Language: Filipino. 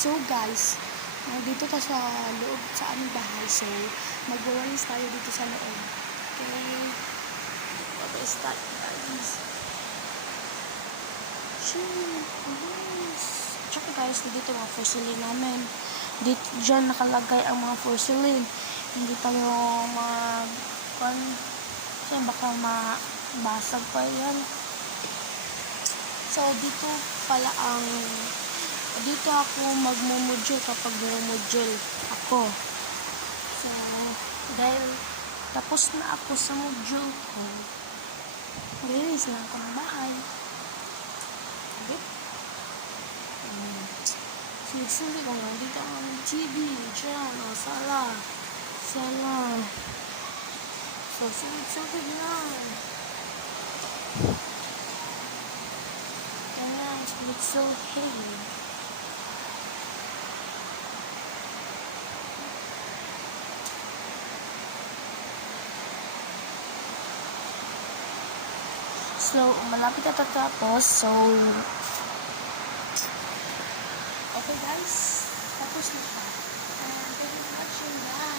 So guys, dito ta sa loob sa aming bahay. So, magwawalis tayo dito sa loob. Okay? Start guys. Yes. Tsaka guys, dito mga porcelain namin. Dito, dyan nakalagay ang mga porcelain. Hindi tayo kasi baka mabasag pa yan. So, dito ako magmumudyo kapag mumudyo ako. So, dahil tapos na ako sa module ko, release na ako ng bahay. Okay? Sinisuli ko nga dito ang TV. Diyan, o, sala. So, sulit lang. Ayan, sulit. So, malapit na tatapos. So, okay guys. Tapos na pa. Thank you for watching guys.